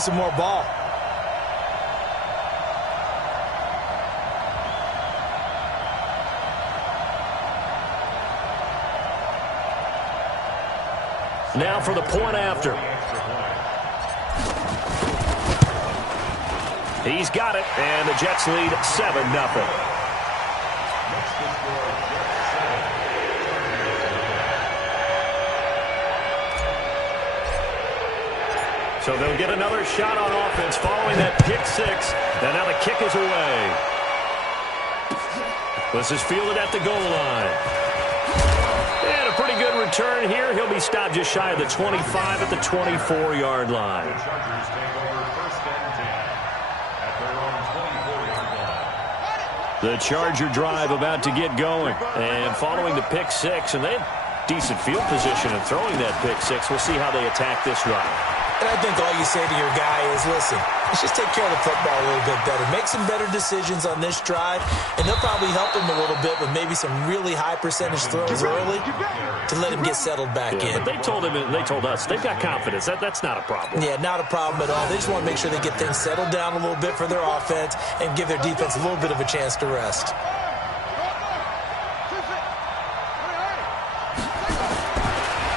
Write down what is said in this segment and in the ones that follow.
some more ball. Now for the point after. He's got it, and the Jets lead 7-0. So they'll get another shot on offense following that pick six. And now the kick is away. This is fielded at the goal line. And a pretty good return here. He'll be stopped just shy of the 25 at the 24-yard line. The Charger drive about to get going. And following the pick six, and they had decent field position in throwing that pick six. We'll see how they attack this drive. And I think all you say to your guy is, listen, let's just take care of the football a little bit better. Make some better decisions on this drive, and they'll probably help him a little bit with maybe some really high percentage throws early to let him get settled back in. But they told him, and they told us, they've got confidence. That's not a problem. Yeah, not a problem at all. They just want to make sure they get things settled down a little bit for their offense and give their defense a little bit of a chance to rest.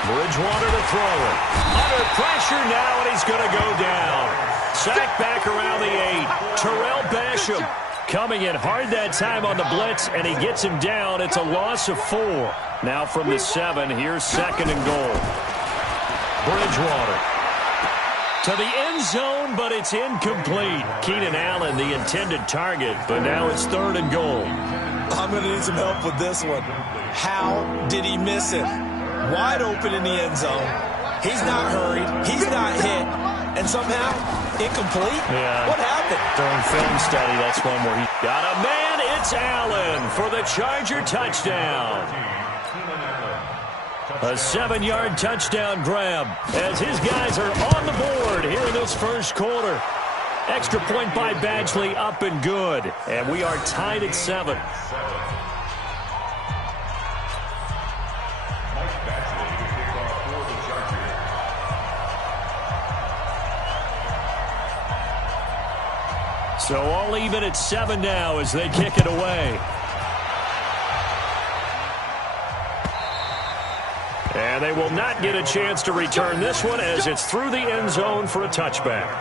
Bridgewater to throw it. Under pressure now, and he's going to go down. Sacked back around the 8. Terrell Basham coming in hard that time on the blitz, and he gets him down. It's a loss of 4. Now from the 7, here's 2nd and goal. Bridgewater to the end zone, but it's incomplete. Keenan Allen, the intended target, but now it's 3rd and goal. I'm going to need some help with this one. How did he miss it? Wide open in the end zone. He's not hurried. He's not hit. And somehow, incomplete? Yeah. What happened? During film study, that's one where he got a man. It's Allen for the Charger touchdown. A 7-yard touchdown grab as his guys are on the board here in this first quarter. Extra point by Badgley, up and good. And we are tied at 7. So all even at 7 now as they kick it away. And they will not get a chance to return this one as it's through the end zone for a touchback.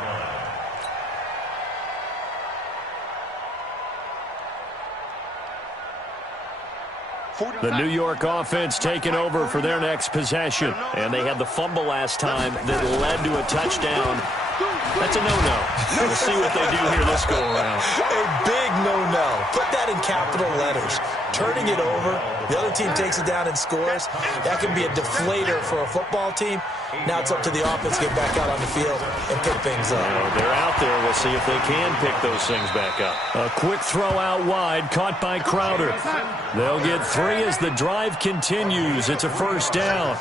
The New York offense taking over for their next possession. And they had the fumble last time that led to a touchdown. That's a no-no. We'll see what they do here this go-around. A big no-no. Put that in capital letters. Turning it over, the other team takes it down and scores. That can be a deflator for a football team. Now it's up to the offense to get back out on the field and pick things up. They're out there. We'll see if they can pick those things back up. A quick throw out wide, caught by Crowder. They'll get 3 as the drive continues. It's a first down.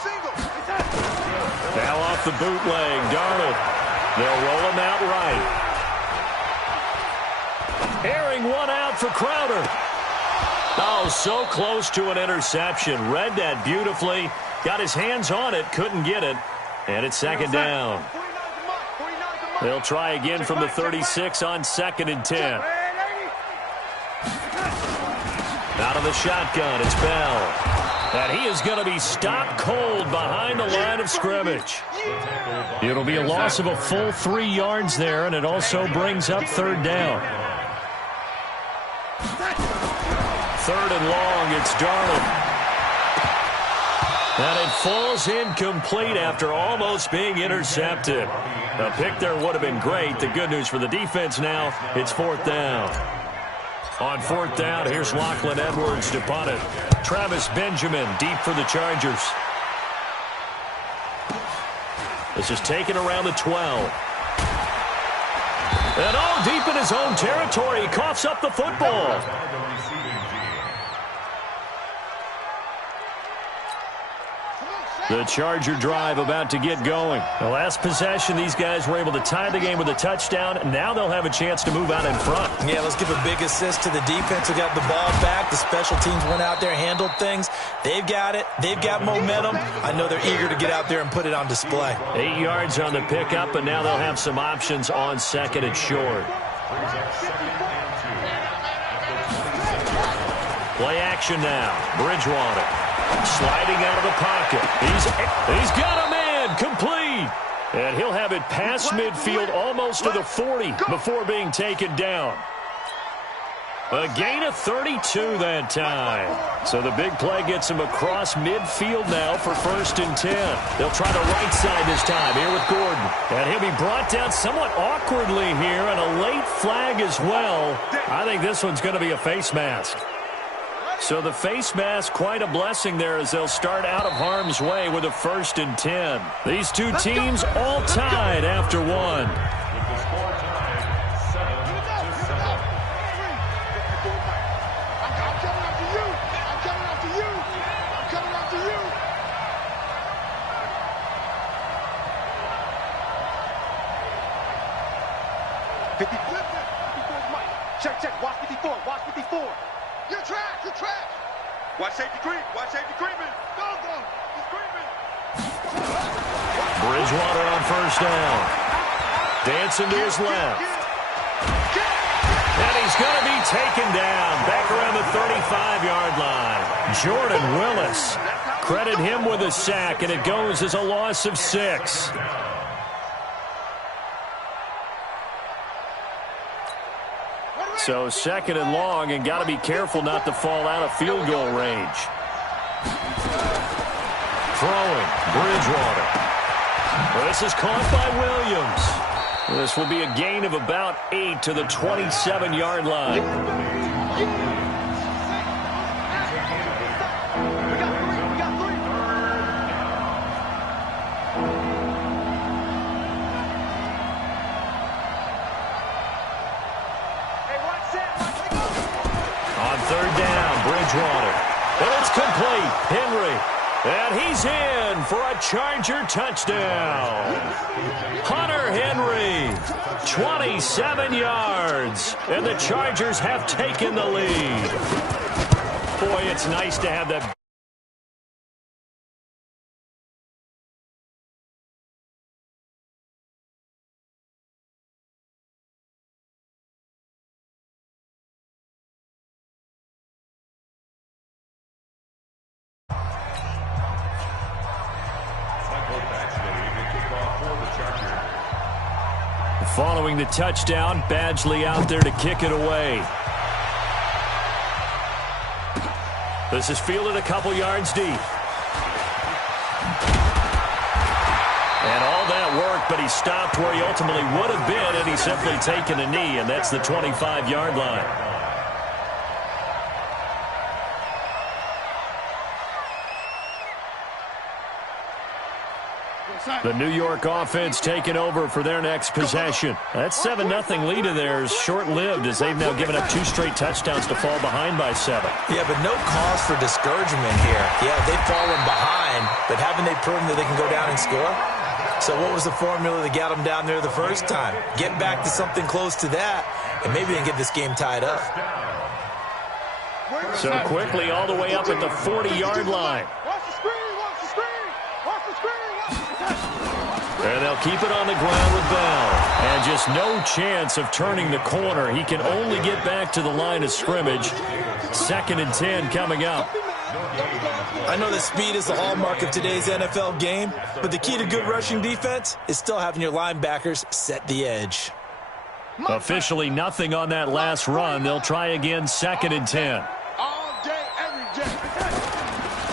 Now off the bootleg, Darnold. They'll roll him out right. Airing one out for Crowder. Oh, so close to an interception. Read that beautifully. Got his hands on it, couldn't get it. And it's 2nd down. They'll try again from the 36 on 2nd and 10. Out of the shotgun, it's Bell. And he is going to be stopped cold behind the line of scrimmage. It'll be a loss of a full 3 yards there, and it also brings up 3rd down. 3rd and long, it's Darnold. And it falls incomplete after almost being intercepted. A pick there would have been great. The good news for the defense now, it's 4th down. On 4th down, here's Lachlan Edwards to punt it. Travis Benjamin deep for the Chargers. This is taken around the 12. And all deep in his own territory, he coughs up the football. The Charger drive about to get going. The last possession, these guys were able to tie the game with a touchdown. Now they'll have a chance to move out in front. Yeah, let's give a big assist to the defense who got the ball back. The special teams went out there, handled things. They've got it. They've got momentum. I know they're eager to get out there and put it on display. 8 yards on the pickup, and now they'll have some options on second and short. Play action now. Bridgewater sliding out of the pocket. He's got a man complete. And he'll have it past midfield almost to the 40 before being taken down. A gain of 32 that time. So the big play gets him across midfield now for 1st and 10. They'll try the right side this time here with Gordon. And he'll be brought down somewhat awkwardly here, and a late flag as well. I think this one's going to be a face mask. So the face mask, quite a blessing there as they'll start out of harm's way with a 1st and 10. These two teams all tied after one. Check. Watch 54. Watch 54. You're trash. Watch safety creep. Watch safety creeping. Go. He's creeping. Bridgewater on 1st down. Dancing to his left. And he's going to be taken down back around the 35-yard line. Jordan Willis. Credit him with a sack, and it goes as a loss of 6. So 2nd and long, and got to be careful not to fall out of field goal range. Throwing, Bridgewater. This is caught by Williams. This will be a gain of about 8 to the 27-yard line. And it's complete. Henry. And he's in for a Charger touchdown. Hunter Henry. 27 yards. And the Chargers have taken the lead. Boy, it's nice to have that. Following the touchdown, Badgley out there to kick it away. This is fielded a couple yards deep. And all that work, but he stopped where he ultimately would have been, and he's simply taken a knee, and that's the 25-yard line. The New York offense taking over for their next possession. That 7-0 lead of theirs short-lived as they've now given up 2 straight touchdowns to fall behind by 7. Yeah, but no cause for discouragement here. Yeah, they've fallen behind, but haven't they proven that they can go down and score? So what was the formula that got them down there the first time? Get back to something close to that, and maybe they can get this game tied up. So quickly all the way up at the 40-yard line. And they'll keep it on the ground with Bell. And just no chance of turning the corner. He can only get back to the line of scrimmage. 2nd and 10 coming up. I know that speed is the hallmark of today's NFL game, but the key to good rushing defense is still having your linebackers set the edge. Officially nothing on that last run. They'll try again 2nd and 10. All day, every day.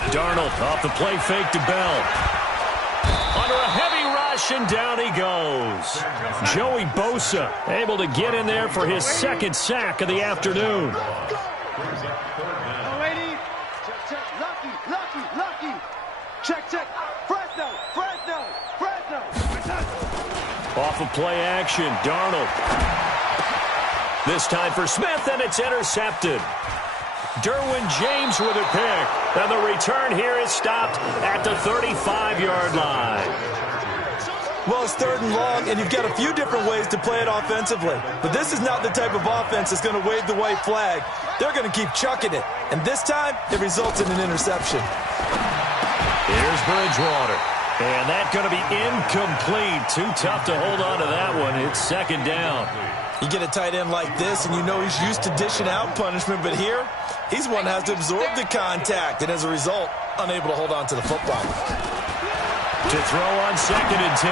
Darnold off the play fake to Bell. Under a heavy rush, and down he goes. Joey Bosa able to get in there for his 2nd sack of the afternoon. Check. Fresno. Off of play action, Darnold. This time for Smith, and it's intercepted. Derwin James with a pick. And the return here is stopped at the 35-yard line. Well, it's 3rd and long, and you've got a few different ways to play it offensively. But this is not the type of offense that's going to wave the white flag. They're going to keep chucking it. And this time, it results in an interception. Here's Bridgewater. And that's going to be incomplete. Too tough to hold on to that one. It's 2nd down. You get a tight end like this, and you know he's used to dishing out punishment. But here, he's one that has to absorb the contact. And as a result, unable to hold on to the football. To throw on 2nd and 10.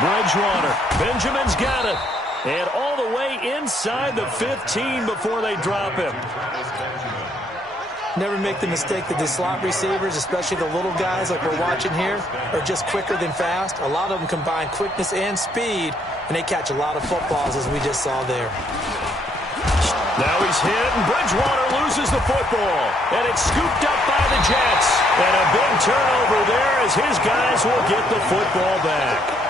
Bridgewater. Benjamin's got it. And all the way inside the 15 before they drop him. Never make the mistake that the slot receivers, especially the little guys like we're watching here, are just quicker than fast. A lot of them combine quickness and speed, and they catch a lot of footballs, as we just saw there. Now he's hit, and Bridgewater loses the football. And it's scooped up by the Jets. And a big turnover there as his guys will get the football back.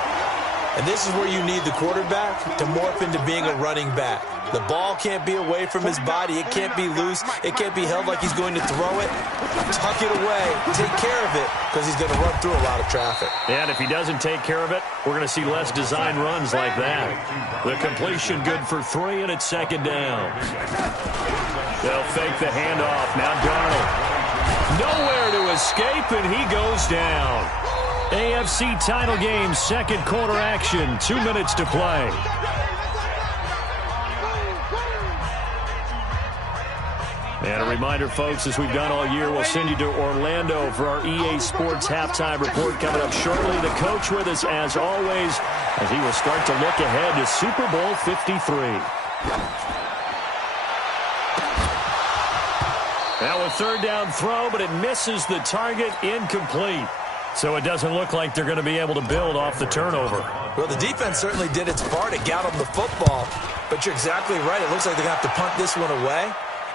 And this is where you need the quarterback to morph into being a running back. The ball can't be away from his body. It can't be loose. It can't be held like he's going to throw it. Tuck it away. Take care of it because he's going to run through a lot of traffic. And if he doesn't take care of it, we're going to see less design runs like that. The completion good for 3, and it's 2nd down. They'll fake the handoff. Now Darnold. Nowhere to escape, and he goes down. AFC title game, 2nd quarter action. 2 minutes to play. And a reminder, folks, as we've done all year, we'll send you to Orlando for our EA Sports halftime report coming up shortly. The coach with us, as always, as he will start to look ahead to Super Bowl 53. Now a 3rd down throw, but it misses the target, incomplete. So it doesn't look like they're going to be able to build off the turnover. Well, the defense certainly did its part. It got them the football. But you're exactly right. It looks like they're going to have to punt this one away.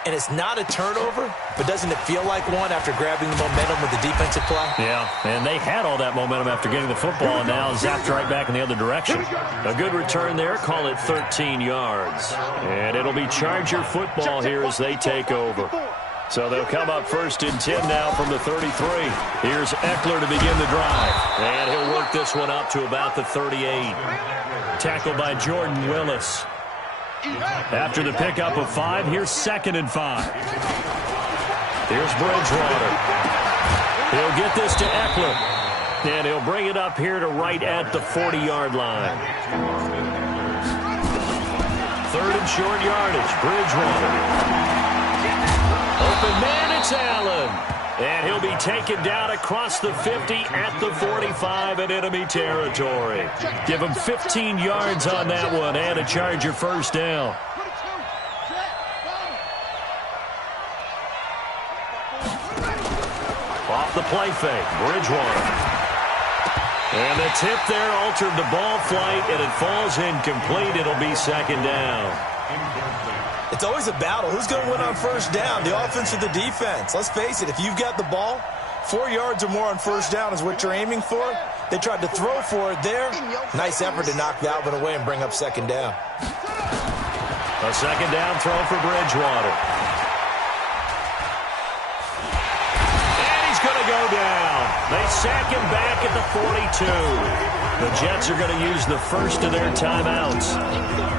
And it's not a turnover, but doesn't it feel like one after grabbing the momentum with the defensive play? Yeah, and they had all that momentum after getting the football, and now zapped right back in the other direction. A good return there, call it 13 yards. And it'll be Charger football here as they take over. So they'll come up 1st and 10 now from the 33. Here's Eckler to begin the drive. And he'll work this one up to about the 38. Tackled by Jordan Willis. After the pickup of 5, here's 2nd and 5. Here's Bridgewater. He'll get this to Eckler. And he'll bring it up here to right at the 40-yard line. 3rd and short yardage. Bridgewater. Open man, it's Allen. And he'll be taken down across the 50 at the 45 in enemy territory. Give him 15 yards on that one and a Charger 1st down. Off the play fake, Bridgewater. And the tip there altered the ball flight, and it falls incomplete. It'll be 2nd down. It's always a battle. Who's going to win on 1st down, the offense or the defense? Let's face it, if you've got the ball, 4 yards or more on 1st down is what you're aiming for. They tried to throw for it there. Nice effort to knock that one away and bring up 2nd down. A 2nd down throw for Bridgewater. And he's going to go down. They sack him back at the 42. The Jets are going to use the first of their timeouts,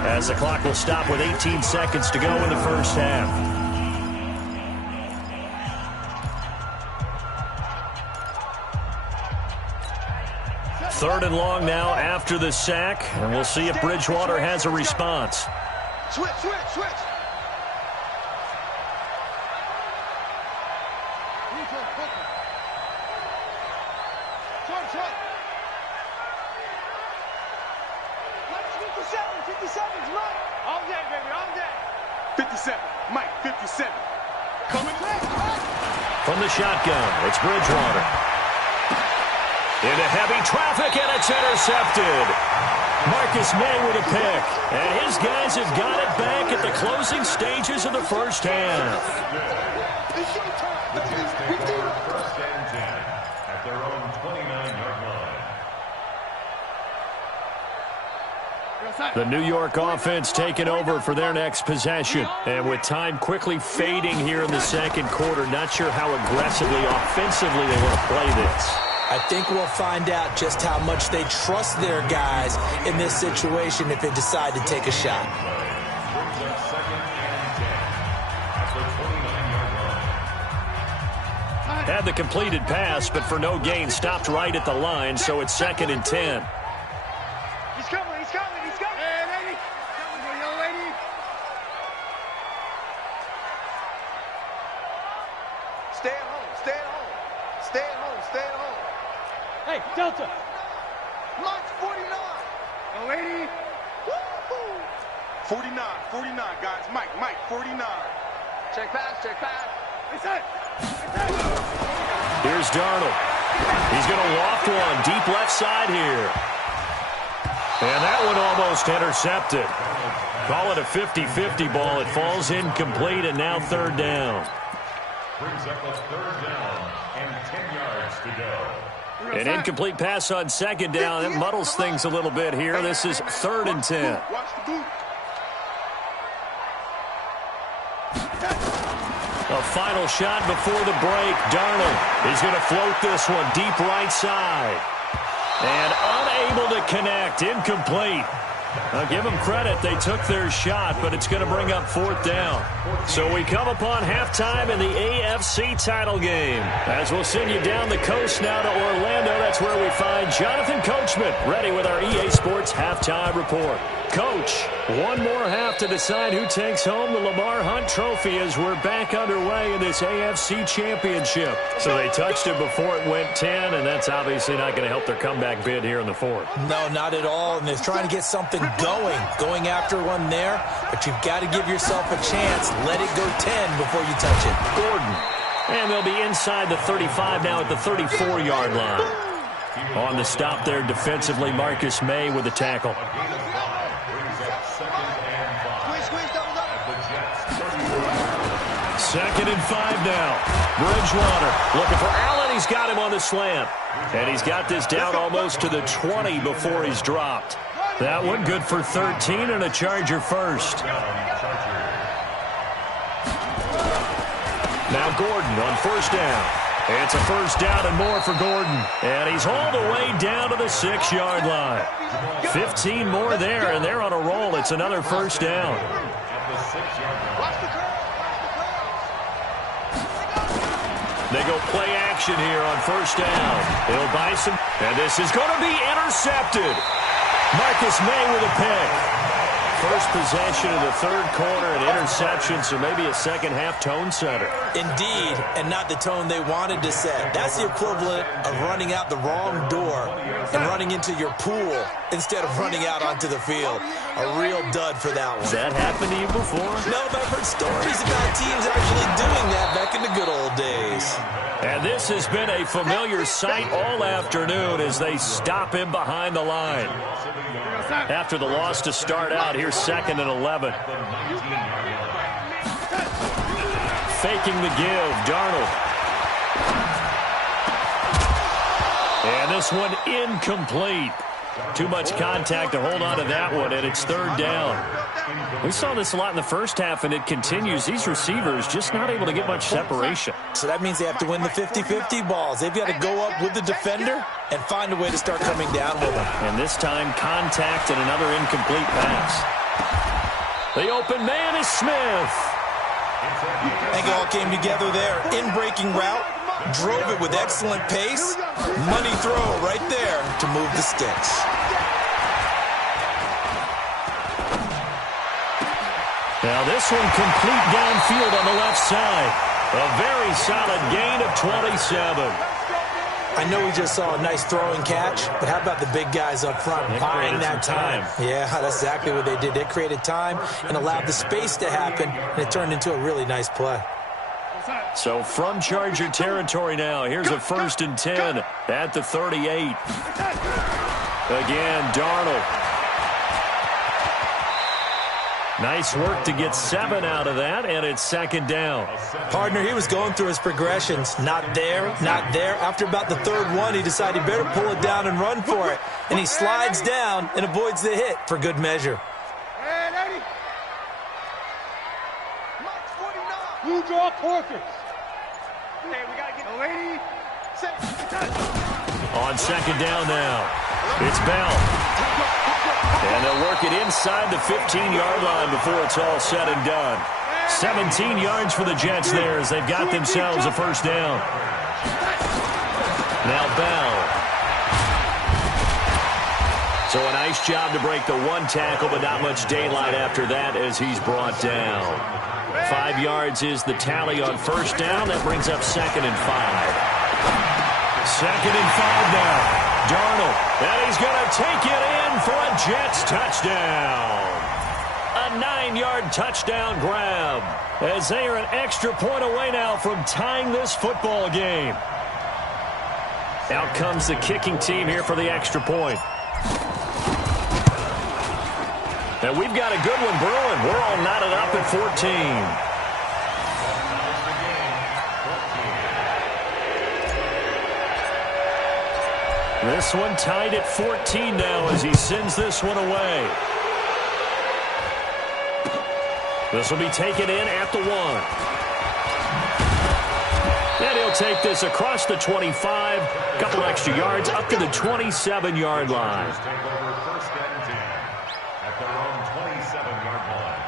as the clock will stop with 18 seconds to go in the 1st half. Third and long now after the sack, and we'll see if Bridgewater has a response. Switch. All day, baby, all day. 57, Mike, 57. Coming. From the shotgun, it's Bridgewater. Into heavy traffic, and it's intercepted. Marcus May with a pick. And his guys have got it back at the closing stages of the 1st half. It's your time. The Jets take over 1st and 10 at their own 29-yard line. The New York offense taking over for their next possession. And with time quickly fading here in the second quarter, not sure how aggressively, offensively they want to play this. I think we'll find out just how much they trust their guys in this situation if they decide to take a shot. Had the completed pass, but for no gain, stopped right at the line, so it's 2nd and 10. He's coming, he's coming, he's coming. Hey, lady. Coming here, young lady. Stay at home, stay at home. Stay at home, stay at home. Hey, Delta. Launch 49. Young lady. Woo-hoo. 49, 49, guys. Mike, 49. Check pass, check pass. Reset. Here's Darnold. He's going to loft one deep left side here. And that one almost intercepted. Call it a 50-50 ball. It falls incomplete, and now 3rd down. Brings up a 3rd down and 10 yards to go. An incomplete pass on 2nd down. That muddles things a little bit here. This is 3rd and 10. Watch the boot. A final shot before the break. Darnold is going to float this one deep right side. And unable to connect. Incomplete. I'll give them credit. They took their shot, but it's going to bring up 4th down. So we come upon halftime in the AFC title game. As we'll send you down the coast now to Orlando, that's where we find Jonathan Coachman, ready with our EA Sports halftime report. Coach, one more half to decide who takes home the Lamar Hunt Trophy as we're back underway in this AFC Championship. So they touched it before it went 10, and that's obviously not going to help their comeback bid here in the 4th. No, not at all. And they're trying to get something going after one there. But you've got to give yourself a chance. Let it go 10 before you touch it. Gordon. And they'll be inside the 35 now at the 34-yard line. On the stop there defensively, Marcus May with the tackle. Second and 5 now. Bridgewater looking for Allen. He's got him on the slant. And he's got this down almost to the 20 before he's dropped. That one good for 13 and a Charger first. Now Gordon on 1st down. It's a 1st down and more for Gordon. And he's hauled away down to the 6-yard line. 15 more there, and they're on a roll. It's another 1st down. They go play action here on 1st down. They'll buy some. And this is going to be intercepted. Marcus May with a pick. First possession of the 3rd quarter, an interception, so maybe a second-half tone setter. Indeed, and not the tone they wanted to set. That's the equivalent of running out the wrong door and running into your pool instead of running out onto the field. A real dud for that one. Has that happened to you before? No, but I've heard stories about teams actually doing that back in the good old days. And this has been a familiar sight all afternoon as they stop him behind the line. After the loss to start out, here's 2nd and 11. Faking the give, Darnold. And this one incomplete. Too much contact to hold on to that one, and it's 3rd down. We saw this a lot in the first half, and it continues. These receivers just not able to get much separation. So that means they have to win the 50-50 balls. They've got to go up with the defender and find a way to start coming down with them. And this time, contact and another incomplete pass. The open man is Smith. I think it all came together there. In-breaking route, drove it with excellent pace. Money throw right there to move the sticks. Now this one complete downfield on the left side. A very solid gain of 27. I know we just saw a nice throwing catch, but how about the big guys up front buying that time? Yeah, that's exactly what they did. They created time and allowed the space to happen, and it turned into a really nice play. So from Charger territory now, here's a 1st and 10 at the 38. Again, Darnold. Nice work to get 7 out of that, and it's second down. Partner, he was going through his progressions. Not there, not there. After about the third one, he decided he better pull it down and run for it. And he slides down and avoids the hit for good measure. Blue draw Corkers. Hey, we got to get the lady. On second down now, it's Bell. And they'll work it inside the 15-yard line before it's all said and done. 17 yards for the Jets there as they've got themselves a first down. Now Bell. So a nice job to break the one tackle, but not much daylight after that as he's brought down. 5 yards is the tally on first down. That brings up 2nd and 5. 2nd and 5 now. Darnold, and he's going to take it in for a Jets touchdown. A 9-yard touchdown grab as they are an extra point away now from tying this football game. Out comes the kicking team here for the extra point. And we've got a good one brewing. We're all knotted up at 14. This one tied at 14 now as he sends this one away. This will be taken in at the 1. And he'll take this across the 25. A couple extra yards up to the 27-yard line. Take over 1st and 10 at their own 27-yard line.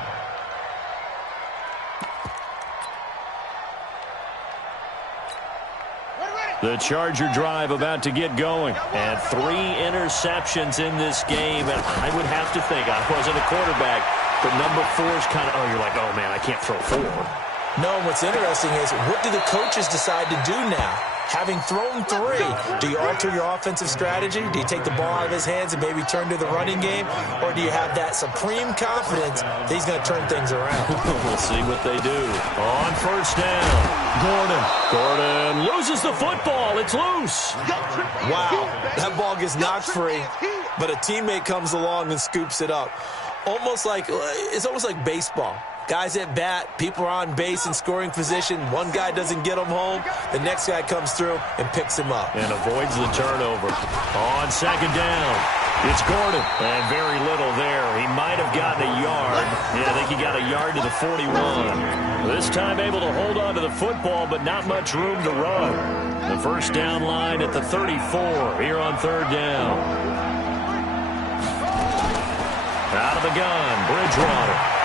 The Charger drive about to get going. And 3 interceptions in this game. And I would have to think, I wasn't a quarterback, but number 4 is kind of, you're like, oh, man, I can't throw 4. No, what's interesting is what do the coaches decide to do now? Having thrown 3, do you alter your offensive strategy? Do you take the ball out of his hands and maybe turn to the running game? Or do you have that supreme confidence that he's going to turn things around? We'll see what they do. On first down, Gordon loses the football. It's loose. Wow, that ball gets knocked free, but a teammate comes along and scoops it up. It's almost like baseball. Guys at bat, people are on base in scoring position. One guy doesn't get him home. The next guy comes through and picks him up. And avoids the turnover. On second down, it's Gordon. And very little there. He might have gotten a yard. Yeah, I think he got a yard to the 41. This time able to hold on to the football, but not much room to run. The first down line at the 34 here on third down. Out of the gun, Bridgewater.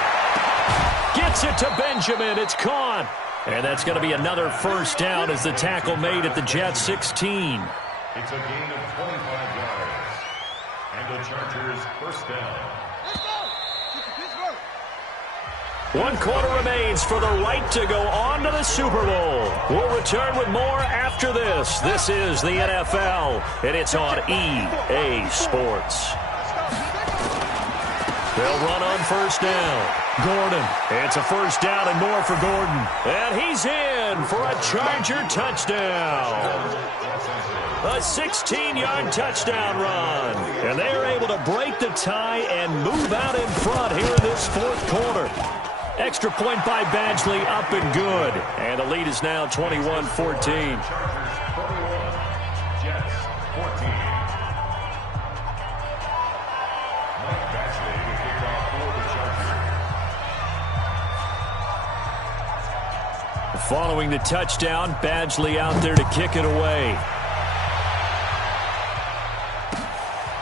Gets it to Benjamin. It's caught. And that's going to be another first down as the tackle made at the Jets 16. It's a gain of 25 yards. And the Chargers first down. 1 quarter remains for the right to go on to the Super Bowl. We'll return with more after this. This is the NFL, and it's on EA Sports. They'll run on first down. Gordon. It's a first down and more for Gordon. And he's in for a Charger touchdown. A 16-yard touchdown run. And they're able to break the tie and move out in front here in this 4th quarter. Extra point by Badgley, up and good. And the lead is now 21-14. Following the touchdown, Badgley out there to kick it away.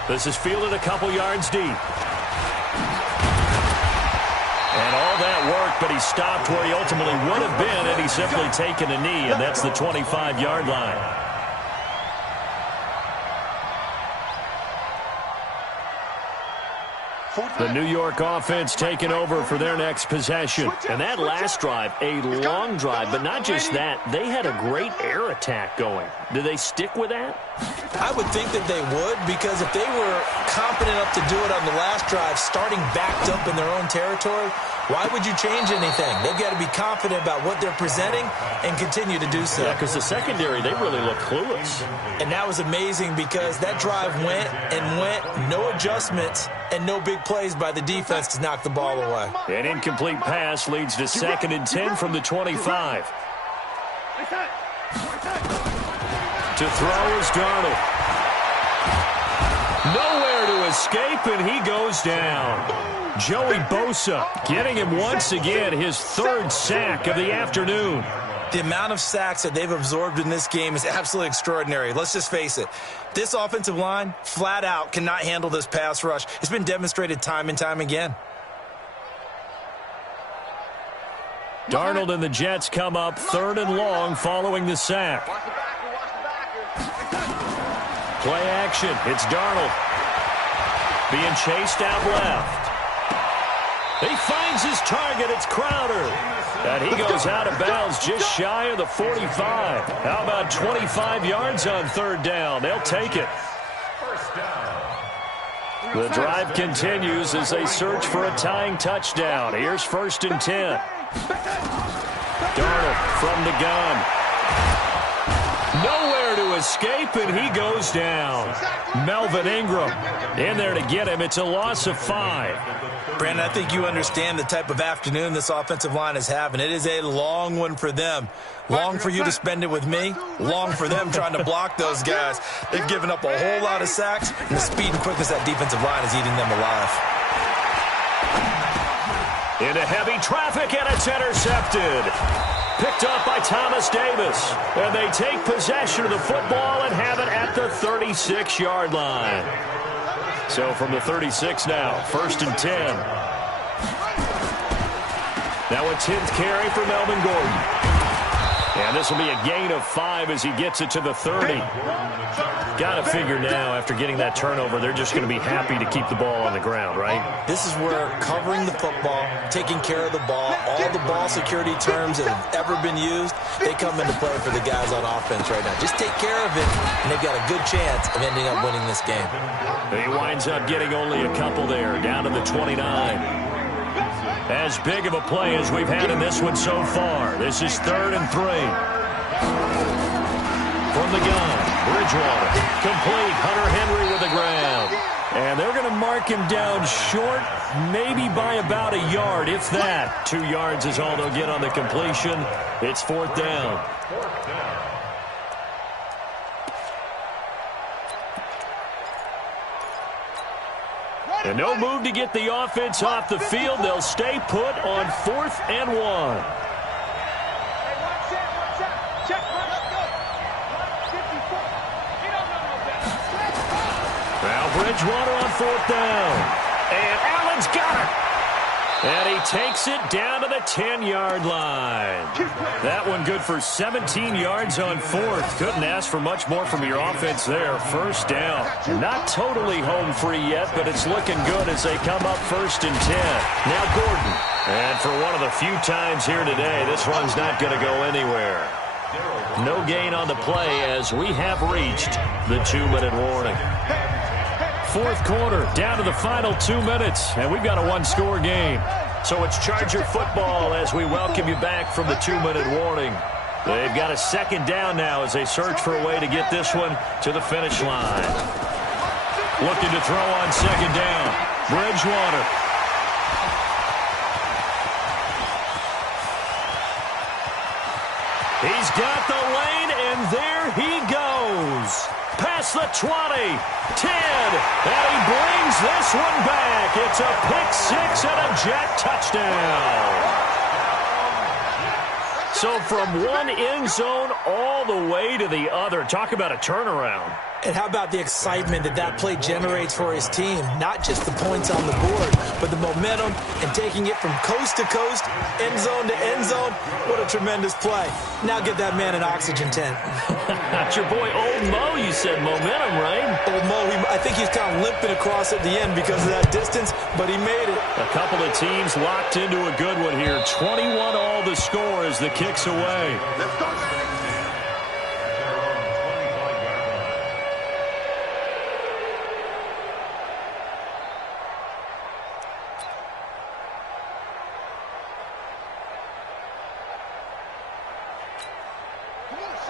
This is fielded a couple yards deep. And all that work, but he stopped where he ultimately would have been had he simply taken a knee, and that's the 25-yard line. The New York offense taking over for their next possession. And that last drive, a long drive, but not just that. They had a great air attack going. Do they stick with that? I would think that they would, because if they were competent enough to do it on the last drive, starting backed up in their own territory, Why would you change anything? They've got to be confident about what they're presenting and continue to do so. Yeah, because the secondary, they really look clueless. And that was amazing because that drive went and went, no adjustments and no big plays by the defense to knock the ball away. An incomplete pass leads to 2nd and 10 from the 25. To throw is Darnold. Nowhere to escape, and he goes down. Joey Bosa getting him once again his 3rd sack of the afternoon. The amount of sacks that they've absorbed in this game is absolutely extraordinary. Let's just face it. This offensive line, flat out, cannot handle this pass rush. It's been demonstrated time and time again. Darnold and the Jets come up 3rd and long following the sack. Play action. It's Darnold. Being chased out left. He finds his target. It's Crowder. And he goes out of bounds just shy of the 45. How about 25 yards on 3rd down? They'll take it. The drive continues as they search for a tying touchdown. Here's 1st and 10. Darnold from the gun. Nowhere to escape, and he goes down. Melvin Ingram in there to get him. It's a loss of 5. Brandon, I think you understand the type of afternoon this offensive line is having. It is a long one for them. Long for you to spend it with me. Long for them trying to block those guys. They've given up a whole lot of sacks, and the speed and quickness of that defensive line is eating them alive. Into heavy traffic, and it's intercepted. Picked up by Thomas Davis. And they take possession of the football and have it at the 36-yard line. So from the 36 now, 1st and 10. Now a 10th carry for Melvin Gordon. And this will be a gain of 5 as he gets it to the 30. Got to figure now, after getting that turnover, they're just going to be happy to keep the ball on the ground, right? This is where covering the football, taking care of the ball, all the ball security terms that have ever been used, they come into play for the guys on offense right now. Just take care of it, and they've got a good chance of ending up winning this game. He winds up getting only a couple there, down to the 29. As big of a play as we've had in this one so far. This is 3rd and 3. From the gun, Bridgewater, complete, Hunter Henry with the grab. And they're going to mark him down short, maybe by about a yard, if that. 2 yards is all they'll get on the completion. It's 4th down. And no move to get the offense off the field. They'll stay put on 4th and 1. Bridgewater on 4th down. And Allen's got it. And he takes it down to the 10-yard line. That one good for 17 yards on 4th. Couldn't ask for much more from your offense there. 1st down. Not totally home free yet, but it's looking good as they come up 1st and 10. Now Gordon. And for one of the few times here today, this run's not going to go anywhere. No gain on the play as we have reached the 2-minute warning. 4th quarter, down to the final 2 minutes, and we've got a 1-score game. So it's Charger football as we welcome you back from the 2-minute warning. They've got a 2nd down now as they search for a way to get this one to the finish line. Looking to throw on 2nd down. Bridgewater. He's got the lane, and there he goes. Past the 20, 10, and he brings this one back. It's a pick-6 and a Jet touchdown. So from one end zone all the way to the other. Talk about a turnaround. And how about the excitement that that play generates for his team? Not just the points on the board, but the momentum and taking it from coast to coast, end zone to end zone. What a tremendous play. Now get that man an oxygen tent. That's your boy Old Mo. You said momentum, right? Old Mo, I think he's kind of limping across at the end because of that distance, but he made it. A couple of teams locked into a good one here. 21 all the score as the kick's away.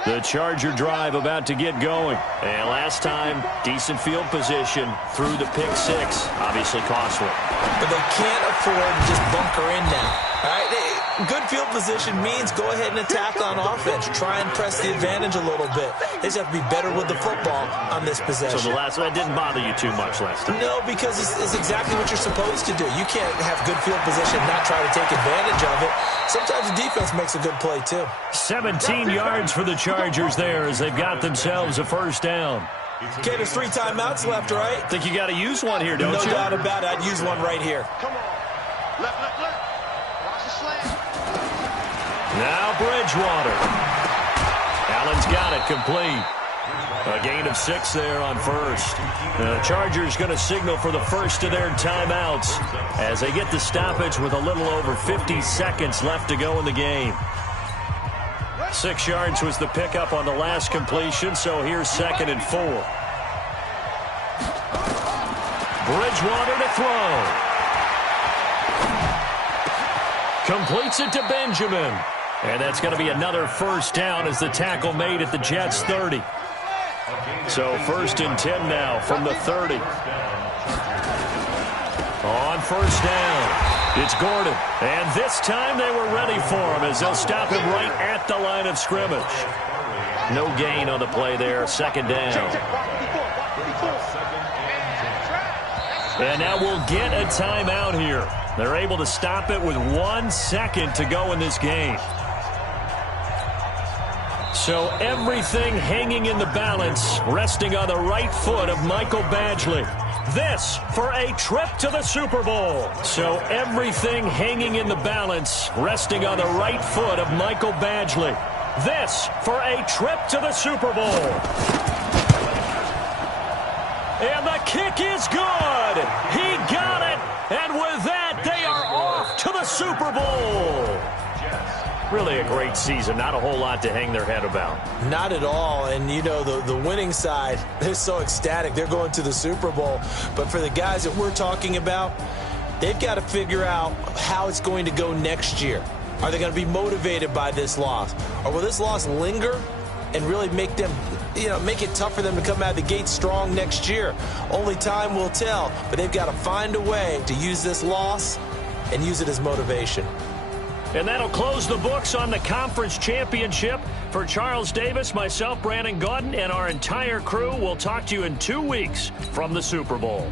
The Charger drive about to get going. And last time, decent field position through the pick six. Obviously costly. But they can't afford to just bunker in now. All right? Good field position means go ahead and attack on offense. Try and press the advantage a little bit. They just have to be better with the football on this possession. So that didn't bother you too much last time? No, because it's exactly what you're supposed to do. You can't have good field position and not try to take advantage of it. Sometimes the defense makes a good play, too. 17 yards for the Chargers there as they've got themselves a first down. Okay, there's 3 timeouts left, right? Think you got to use one here, don't you? No doubt about it. I'd use one right here. Come on. Left. Watch the slant. Now Bridgewater. Allen's got it complete. A gain of 6 there on first. The Chargers going to signal for the first of their timeouts as they get the stoppage with a little over 50 seconds left to go in the game. 6 yards was the pickup on the last completion, so here's 2nd and 4. Bridgewater to throw. Completes it to Benjamin. And that's going to be another first down as the tackle made at the Jets' 30. So 1st and 10 now from the 30. On first down, it's Gordon. And this time they were ready for him as they'll stop him right at the line of scrimmage. No gain on the play there, 2nd down. And now we'll get a timeout here. They're able to stop it with 1 second to go in this game. So everything hanging in the balance, resting on the right foot of Michael Badgley. This for a trip to the Super Bowl. So everything hanging in the balance, resting on the right foot of Michael Badgley. This for a trip to the Super Bowl. And the kick is good. He got it. And with that, they are off to the Super Bowl. Really a great season. Not a whole lot to hang their head about. Not at all. And, you know, the winning side, they're so ecstatic. They're going to the Super Bowl. But for the guys that we're talking about, they've got to figure out how it's going to go next year. Are they going to be motivated by this loss? Or will this loss linger and really make them, make it tough for them to come out of the gate strong next year? Only time will tell. But they've got to find a way to use this loss and use it as motivation. And that'll close the books on the conference championship. For Charles Davis, myself, Brandon Gaudin, and our entire crew, we'll talk to you in 2 weeks from the Super Bowl.